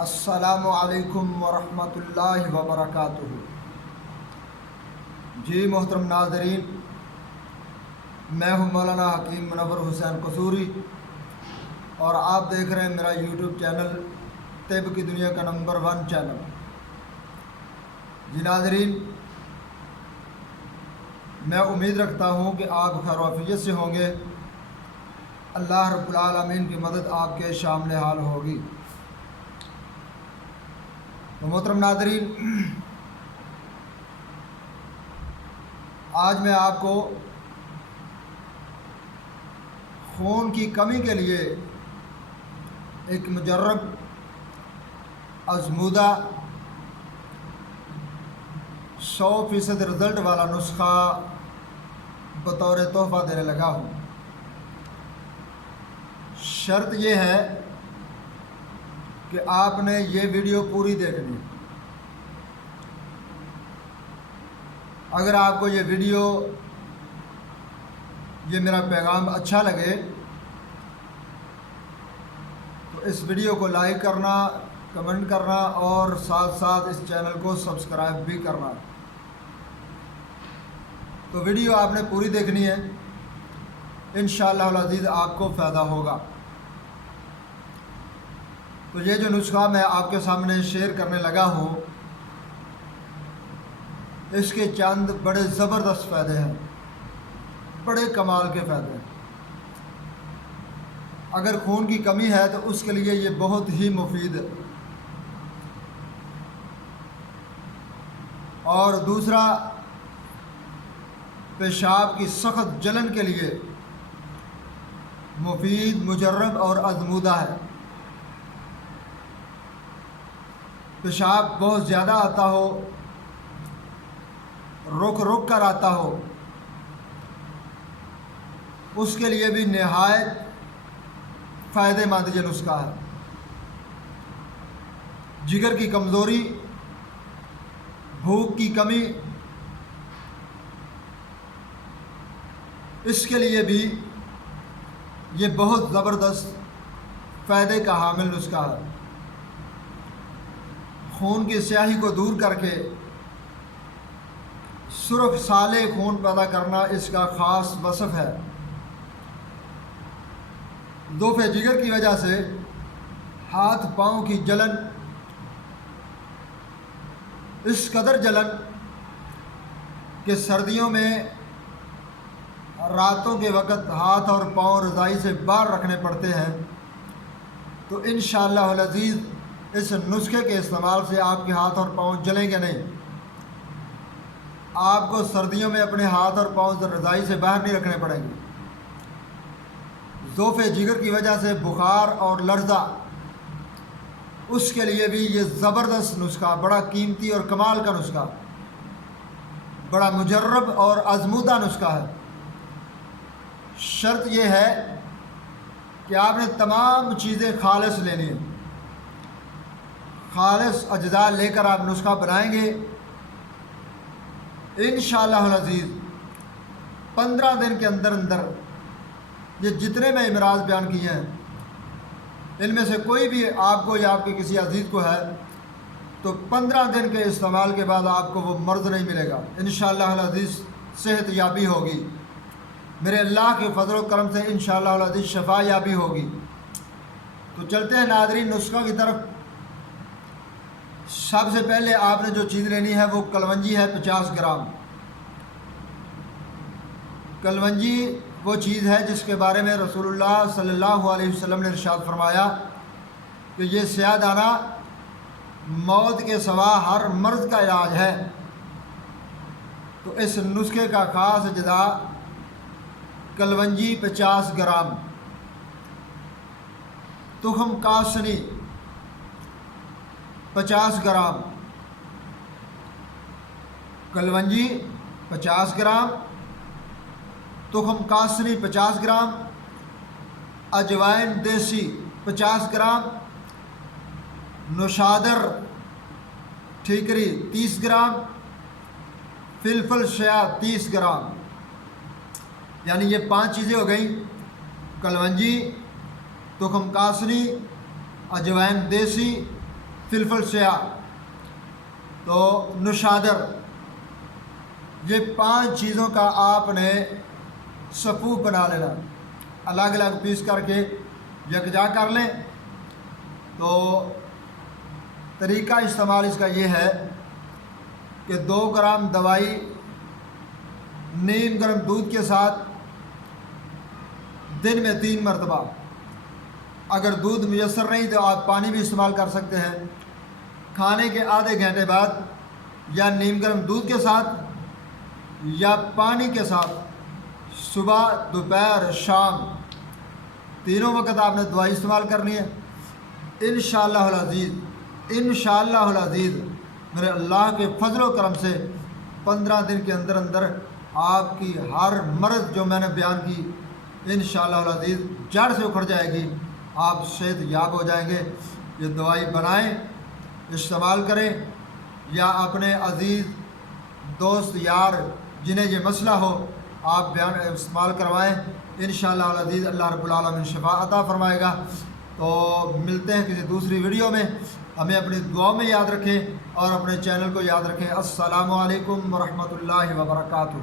السلام علیکم ورحمۃ اللہ وبرکاتہ۔ جی محترم ناظرین، میں ہوں مولانا حکیم منور حسین قصوری اور آپ دیکھ رہے ہیں میرا یوٹیوب چینل طب کی دنیا کا نمبر 1 چینل۔ جی ناظرین، میں امید رکھتا ہوں کہ آپ خیر و عافیت سے ہوں گے۔ اللہ رب العالمین کی مدد آپ کے شامل حال ہوگی۔ تو محترم ناظرین، آج میں آپ کو خون کی کمی کے لیے ایک مجرب، آزمودہ، 100% رزلٹ والا نسخہ بطور تحفہ دینے لگا ہوں۔ شرط یہ ہے کہ آپ نے یہ ویڈیو پوری دیکھنی ہے۔ اگر آپ کو یہ ویڈیو، یہ میرا پیغام اچھا لگے تو اس ویڈیو کو لائک کرنا، کمنٹ کرنا اور ساتھ ساتھ اس چینل کو سبسکرائب بھی کرنا۔ تو ویڈیو آپ نے پوری دیکھنی ہے، انشاءاللہ العزیز آپ کو فائدہ ہوگا۔ تو یہ جو نسخہ میں آپ کے سامنے شیئر کرنے لگا ہوں، اس کے چند بڑے زبردست فائدے ہیں، بڑے کمال کے فائدے ہیں۔ اگر خون کی کمی ہے تو اس کے لیے یہ بہت ہی مفید ہے۔ اور دوسرا، پیشاب کی سخت جلن کے لیے مفید، مجرب اور آزمودہ ہے۔ پیشاب بہت زیادہ آتا ہو، رک رک کر آتا ہو، اس کے لیے بھی نہایت فائدہ مند یہ نسخہ ہے۔ جگر کی کمزوری، بھوک کی کمی، اس کے لیے بھی یہ بہت زبردست فائدے کا حامل نسخہ ہے۔ خون کی سیاہی کو دور کر کے سرخ سالے خون پیدا کرنا اس کا خاص وصف ہے۔ ضعف جگر کی وجہ سے ہاتھ پاؤں کی جلن، اس قدر جلن کہ سردیوں میں راتوں کے وقت ہاتھ اور پاؤں رضائی سے باہر رکھنے پڑتے ہیں، تو انشاءاللہ العزیز اس نسخے کے استعمال سے آپ کے ہاتھ اور پاؤں جلیں گے نہیں۔ آپ کو سردیوں میں اپنے ہاتھ اور پاؤں رضائی سے باہر نہیں رکھنے پڑیں گے۔ ضعف جگر کی وجہ سے بخار اور لرزہ، اس کے لیے بھی یہ زبردست نسخہ، بڑا قیمتی اور کمال کا نسخہ، بڑا مجرب اور آزمودہ نسخہ ہے۔ شرط یہ ہے کہ آپ نے تمام چیزیں خالص لینی ہیں۔ خالص اجزاء لے کر آپ نسخہ بنائیں گے، انشاءاللہ العزیز 15 دن کے اندر اندر یہ جتنے میں امراض بیان کیے ہیں، ان میں سے کوئی بھی آپ کو یا آپ کے کسی عزیز کو ہے تو 15 دن کے استعمال کے بعد آپ کو وہ مرض نہیں ملے گا، انشاءاللہ العزیز صحت یابی ہوگی۔ میرے اللہ کے فضل و کرم سے انشاءاللہ العزیز شفا یابی ہوگی۔ تو چلتے ہیں ناظرین نسخہ کی طرف۔ سب سے پہلے آپ نے جو چیز لینی ہے وہ کلونجی ہے، 50 گرام۔ کلونجی وہ چیز ہے جس کے بارے میں رسول اللہ صلی اللہ علیہ وسلم نے ارشاد فرمایا کہ یہ سیاہ دانہ موت کے سوا ہر مرض کا علاج ہے۔ تو اس نسخے کا خاص اجزاء کلونجی 50 گرام، تخم کاسنی 50 گرام، کلونجی 50 گرام، تخم کاسنی 50 گرام، اجوائن دیسی 50 گرام، نوشادر ٹھیکری 30 گرام، فلفل شیا 30 گرام۔ یعنی یہ 5 چیزیں ہو گئیں: کلونجی، تخم کاسنی، اجوائن دیسی، فلفل سیاہ، تو نشادر، یہ 5 چیزوں کا آپ نے صفوف بنا لینا، الگ الگ پیس کر کے یکجا کر لیں۔ تو طریقہ استعمال اس کا یہ ہے کہ 2 گرام دوائی نیم گرم دودھ کے ساتھ دن میں 3 مرتبہ، اگر دودھ میسر نہیں تو آپ پانی بھی استعمال کر سکتے ہیں، کھانے کے آدھے گھنٹے بعد یا نیم گرم دودھ کے ساتھ یا پانی کے ساتھ، صبح دوپہر شام تینوں وقت آپ نے دوائی استعمال کرنی ہے۔ انشاءاللہ العزیز انشاءاللہ العزیز میرے اللہ کے فضل و کرم سے 15 دن کے اندر اندر آپ کی ہر مرض جو میں نے بیان کی انشاءاللہ العزیز جڑ سے اکھڑ جائے گی، آپ صحت یاب ہو جائیں گے۔ یہ دوائی بنائیں، استعمال کریں، یا اپنے عزیز دوست یار جنہیں یہ مسئلہ ہو آپ استعمال کروائیں، انشاءاللہ العزیز اللہ رب العالمین شفا عطا فرمائے گا۔ تو ملتے ہیں کسی دوسری ویڈیو میں، ہمیں اپنی دعاؤں میں یاد رکھیں اور اپنے چینل کو یاد رکھیں۔ السلام علیکم ورحمۃ اللہ وبرکاتہ۔